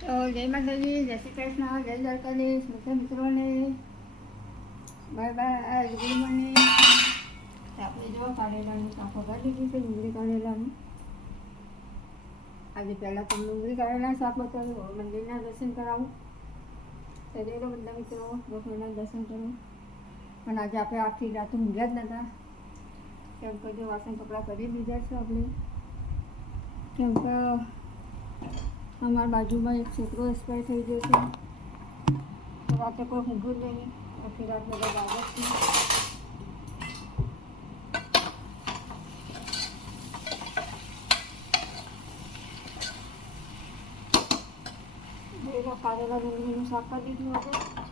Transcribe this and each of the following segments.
તો જય માતાજી, જય શ્રી કૃષ્ણ, જય દ્વારકાધીશ, બધા મિત્રોને. Bye bye, good morning. આપણે જો કાઢેલાની કાપો કાઢી દીધી ડુંગળી કાઢેલાની. આજે પહેલાં તો ડુંગળી કાઢેલા શાક બતાવ્યું મંદિરના દર્શન કરાવું. શરીરો બધા મિત્રો ભગવાનના દર્શન કરું. પણ આજે આપણે આખી રાત ઊંઘ્યા જ નહોતા કેમ કે જો વાસણ કપડાં કરી દીધા છે આપણે. કેમ કે અમારા બાજુમાં એક છોકરો એક્સપાયર થઈ ગયો છે. રાતે કોઈ ઊંઘું જ નહીં. પછી રાત બધા બાળક છે. કારેલા ડુંગળીનું શાક કરી દીધું હતું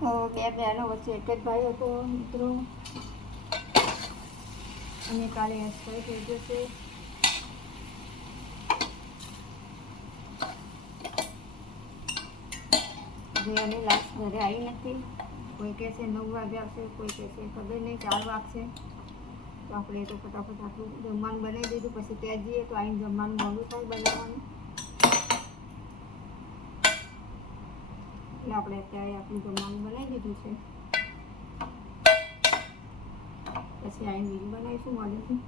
તો બે બહેનો વચ્ચે એક જ ભાઈ હતો મિત્રો અને કાલે એક્સપાયર થઈ જશે. જે લાસ્ટ ઘરે આવી નથી. કોઈ કહેશે નવ વાગે આવશે, કોઈ કહેશે ખબર નહીં, ચાર વાગશે. તો આપણે તો ફટાફટ આટલું જમવાનું બનાવી દીધું, પછી ત્યાં જઈએ તો આવીને જમવાનું મોડું થાય બનાવવાનું. એટલે આપણે અત્યારે આપણું જમવાનું બનાવી દીધું છે પછી આવીને બીજું બનાવીશું મોડેથી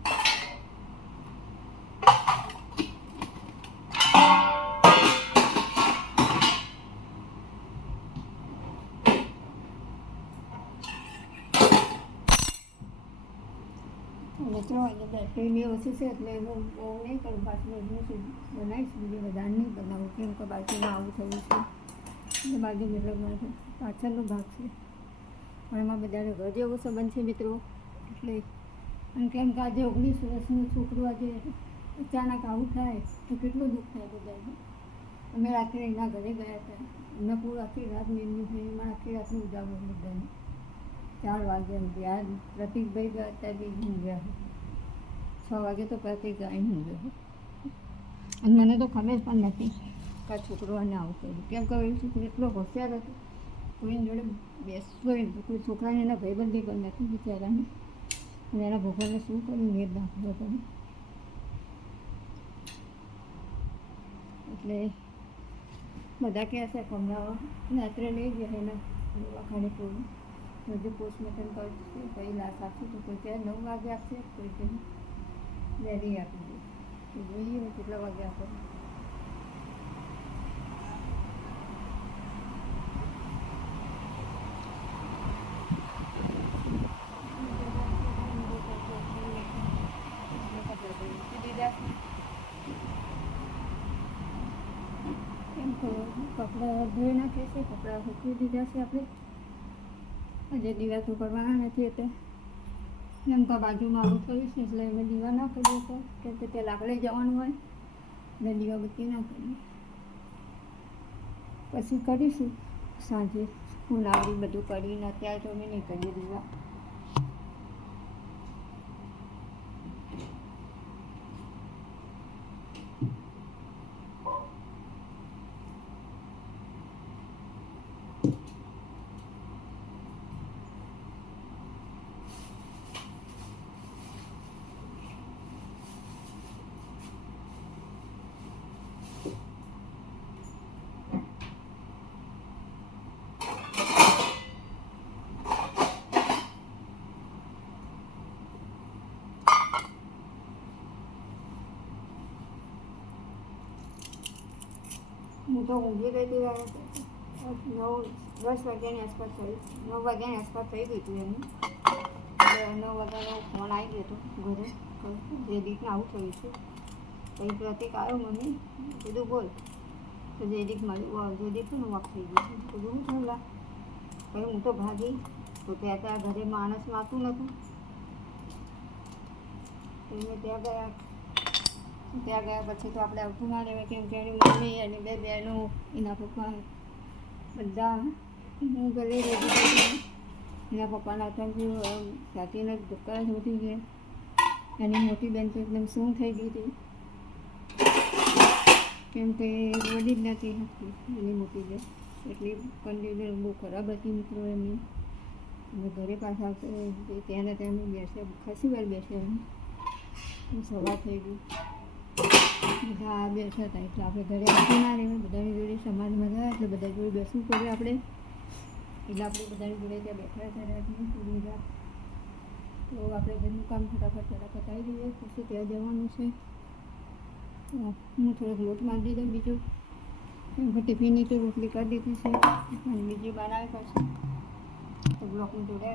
મિત્રો આજે બેટરી ઓછી છે એટલે હું બહુ નહીં કરું પાછું બધું શું બનાવીશ બીજું વધારે નહીં બનાવું કેમ કે બાજુમાં આવું થયું છે બાજુ મતલબ પાછળનો ભાગ છે. પણ એમાં બધાને ઘર જેવો સંબંધ છે મિત્રો. એટલે અને કેમ કે આજે ઓગણીસ વર્ષનું છોકરું આજે અચાનક આવું થાય તો કેટલું દુઃખ થાય બધાને. અમે રાત્રે એના ઘરે ગયા હતા. એમને પૂરું આખી રાત નીંદની થઈ એમાં આખી રાતનું ઉજાગર બધાને. ચાર વાગે એમ આ પ્રતિકભાઈ ગયા અત્યારે હું ગયા છ વાગે તો પ્રતિક અહીં ગયો. અને મને તો ખબર પણ નથી. આ છોકરો આને આવતો કેમ કે એ છોકરો એટલો હોશિયાર હતો. કોઈની જોડે બેસતો તો કોઈ છોકરાને એના ભાઈબંધી પણ નથી બિચારાને અને એના ભગવાનને શું કર્યું? મેદ દાખલો હતો એટલે બધા ક્યાં છે કમરાવા રાત્રે લઈ ગયા એના દવાખાને પૂરું બધું પોસ્ટમોર્ટમ કરશે કઈ લાશ આપશે તો કોઈ ત્યારે નવ વાગે આપશે કોઈ ત્યાં વહેલી આપી દે જોઈએ કેટલા વાગે આપે એમ તો કપડાં ધોઈ નાખે છે કપડાં સૂકવી દીધા છે આપણે આજે દીવા તો કરવાના નથી એટલે એમ તો બાજુમાં આવું થયું છે એટલે અમે દીવા ના કરીએ તો કેમ કે તે લાકડે જવાનું હોય એટલે દીવા બત્તી ના કરીએ પછી કરીશું. સાંજે ફૂલાવડી બધું કરીને અત્યારે તો અમે નહીં કરીએ દીવા. તો ઊંઘી ગઈ હતી નવ દસ વાગ્યાની આસપાસ થઈ નવ વાગ્યાની આસપાસ થઈ ગઈ હતી એનું એટલે નવ વાગ્યાનો ફોન આવી ગયો હતો ઘરે. જે દીકને આવું થયું છે. પછી પ્રતિક આવ્યો મમ્મી કીધું, બોલ. તો જે દીક મળ્યું જે દીકનું વાક થઈ ગયું છે. કીધું, હું થયું લા. પછી હું તો ભાગી. તો ત્યાં ત્યાં ઘરે માણસ માતું નહોતું એને ત્યાં ગયા ત્યાં ગયા પછી તો આપણે આવતું ના રહેવાય, કેમ કે એની મમ્મી એની બે બહેનો એના પપ્પા બધા હું ગલે એના પપ્પાના આતંકી સાચીને જ ઉઠી ગયા એની મોટી બેન તો એકદમ શું થઈ ગઈ હતી. કેમ કે વડી જ નથી હતી એની મોટી બેન. એટલી કન્ડિશન બહુ ખરાબ હતી મિત્રો એમની. અને ઘરે પાછા ત્યાં ત્યાં અમે ખાસી વાર બેસે એમ. સવાર થઈ ગઈ. બધા બેઠા હતા. એટલે આપણે ઘરે આવતી ના રહેવાય બધાની જોડે સમાજમાં ગયા એટલે બધા જોડે બેસવું પડે આપણે. એટલે આપણે બધાની જોડે ત્યાં બેઠા હતા રાતની પૂરી તો આપણે ઘરનું કામ ફટાફટ ફટાફટ પતાવી દઈએ. પછી ત્યાં જવાનું છે. હું થોડોક લોટ બાંધી દઉં બીજું. કેમ કે ટિફિનની તો રોટલી કરી દીધી છે. બીજી બનાવી પડશે તો બ્લોકની જોડે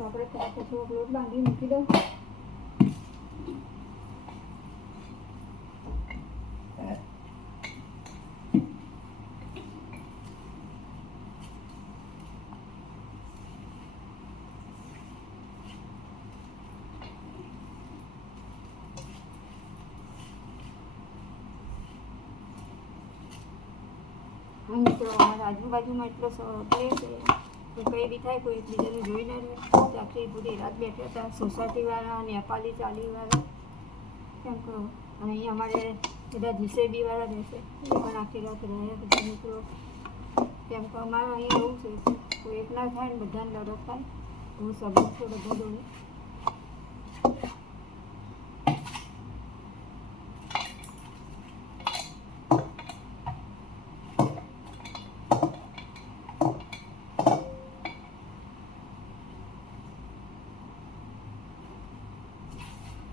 આપણે ફટાફટ થોડોક લોટ બાંધી મૂકી દઉં હા તો અમારા આજુબાજુમાં એટલો સ- છે કંઈ બી થાય, કોઈ એકબીજાને જોઈ ના રહે. આખી પૂરી રાત બેઠા હતા. સોસાયટીવાળા, નેપાલી ચાલીવાળા કેમ કહો અને અહીંયા અમારે બધા જીસેબીવાળા રહેશે. એ પણ આખી રાત રહ્યા બધા મિત્રો. કેમ કે અમારે અહીં એવું છે કોઈ એક ના થાય ને બધાને લડો થાય. હું સંબંધ છે બધા જોડે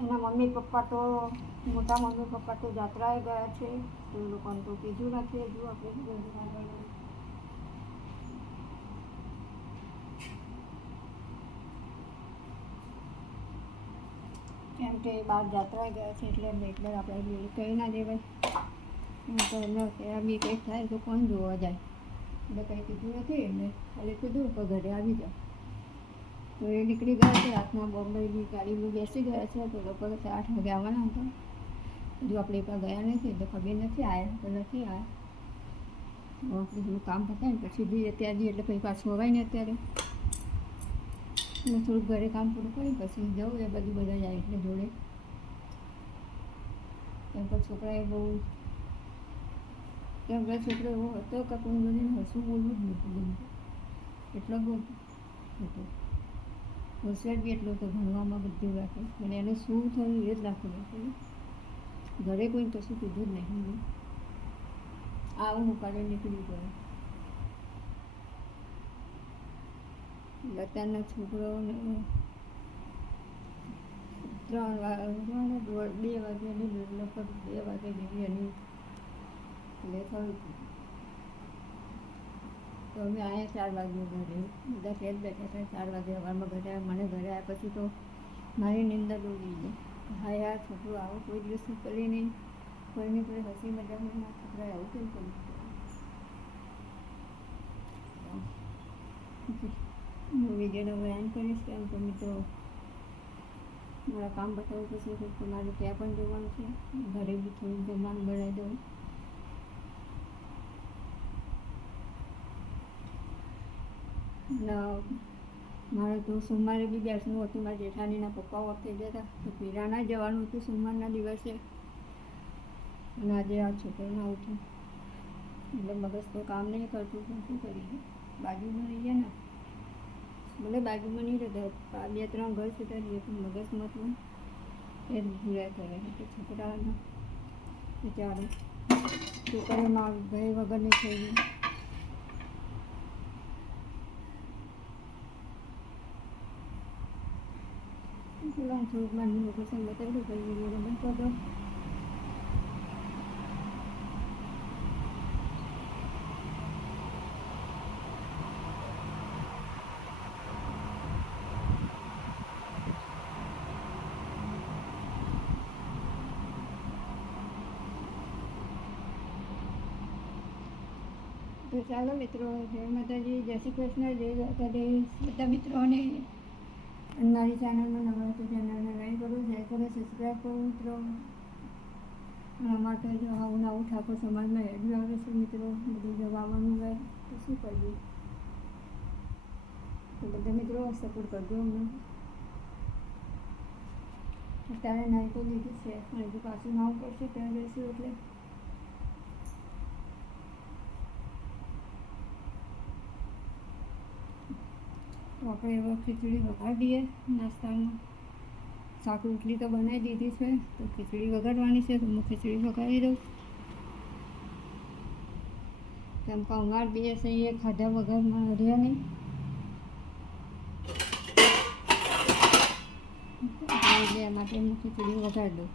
એના મમ્મી પપ્પા તો, મોટા મમ્મી પપ્પા તો જાત્રાએ ગયા છે. તો લોકોને તો કીધું નથી, હજુ આપણે કે બહાર જાત્રા ગયા છે એટલે એમને એટલે આપણે કહી ના દેવાય હું કે એમને બી કંઈક થાય તો કોણ જોવા જાય? એટલે કંઈ કીધું નથી એમને. ખાલી કીધું કે ઘરે આવી જાઓ. તો એ નીકળી ગયા છે. રાતના બોમ્બેની ગાડીમાં બેસી ગયા છે. તો લોકો તો આઠ વાગે આવવાના હતા. હજુ આપણે એ ગયા નથી, એટલે ખબર નથી. આવ્યા તો નથી આવ્યા તો થોડું કામ પતાય ને પછી બી અત્યારે એટલે પછી પાછું અવાય ને અત્યારે. અને થોડુંક ઘરે કામ પૂરું કરી પછી જવું એ બધું બધા જાય એટલે જોડે. એમ પણ છોકરાએ બહુ કેમ કે છોકરો એવો હતો કે જોડે હસવું બોલવું જ નહોતું એટલો બહુ હતો. હોશિયાર બી એટલો હતો, ભણવામાં બધું રાખે. પણ એને શું થયું એ જ રાખવું રાખેલું ઘરે કોઈ કશું કીધું જ નહીં. આવું મુકાડે નીકળી ગયો. અત્યારના છોકરાઓને ત્રણ વાગે બે વાગે લગભગ બે વાગે જેવી એની એટલે હતું. તો અમે અહીંયા ચાર વાગે ઘરે બધા ઘેર બેઠા હતા, ચાર વાગે સવારમાં ઘરે મને ઘરે આવ્યા પછી તો મારી નિંદર દોડી ગઈ. હા યાર છોકરો આવો, કોઈ દિવસ કરી નહીં. કોઈને કોઈ હસી મજાકમાં મારા છોકરાએ આવું કેમ કર્યું? હું વિડીયોનો વ્યાયામ કરીશ કેમ કે મિત્રો મારા કામ બતાવવું પછી તો મારે ત્યાં પણ જવાનું છે ઘરે બી થોડું જમવાનું બનાવી દઉં મારે તો સોમવારે બી બેસવું હતું મારા જેઠાણીના પપ્પા વખતે ગયા હતા તો પીરાણા જવાનું હતું સોમવારના દિવસે અને આજે આ છોકરાને આવું એટલે મગજ તો કામ નહીં કરતું પણ શું કરીએ બાજુમાં રહીએ ને ભલે બાજુમાં નહીં રહેતા બે ત્રણ ઘર છૂટા રહીએ પણ મગજ તો એ જ ભૂલાય કરે એટલે છોકરાઓના વિચારો છોકરીઓમાં ભય વગરની થઈ ગયું. થોડુંક લોકો સંગત કરી દો ભાઈ બંધ કરી તો ચાલો મિત્રો, જય માતાજી, જય શ્રી કૃષ્ણ, જય દ્વારકાધીશ. બધા મિત્રોને મારી ચેનલમાં નવા તો ચેનલને લાઈક કરો શેર કરો સબસ્ક્રાઈબ કરો, મિત્રો. માટે જો આવું નવું ઠાકોર સમાજમાં હેડ્યું આવે છે, મિત્રો. બધું જવાનું હોય તો શું કરીએ? તો બધા મિત્રો સપોર્ટ કરજો અમને. અત્યારે નાઈ તો લીધું છે. પણ હજુ પાછું નાવું પડશે ત્યાં જઈશું એટલે. તો આપણે એવા ખીચડી વઘારી દઈએ નાસ્તામાં શાક રોટલી તો બનાવી દીધી છે. તો ખીચડી વગાડવાની છે, તો હું ખીચડી વગાડી દઉં. કેમ કે અમાર બે એ ખાધા વગરમાં રહ્યા નહીં. એટલે એ માટે હું ખીચડી વઘારી દઉં.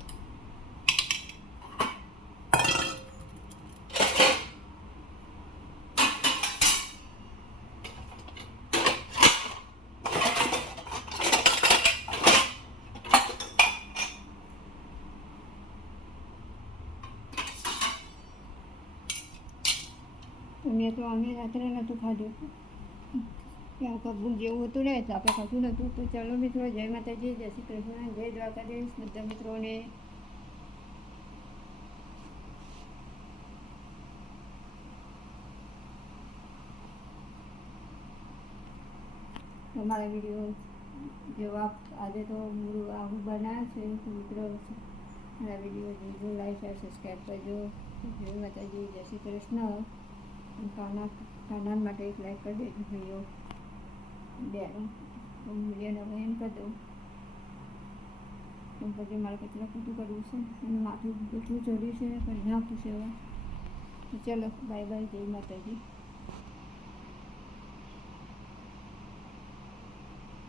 મેં તો અમે રાત્રે નહોતું ખાધું. ત્યાં જેવું હતું ને તો આપણે ખાધું નહોતું. તો ચાલો મિત્રો, જય માતાજી, જય શ્રી કૃષ્ણ, જય દ્વારકાધીશ, બધા મિત્રોને. તમારા વીડિયો જવાબ આજે તો મૂળ આવું બનાવ્યા છે. મિત્રો મારા વીડિયો જોજો લાઈક શેર સબસ્ક્રાઈબ કરજો. જય માતાજી, જય શ્રી કૃષ્ણ. કાના કાના માટે એક લાઈક કરી દેજો ભાઈઓ. બે વિડીયોને એમ કરી દઉં. તો પછી મારે કેટલું ખોટું કરવું છે. અને માથું એટલું ચડ્યું છે કરી નાખવું છે ચાલો ચલો બાય બાય જય માતાજી.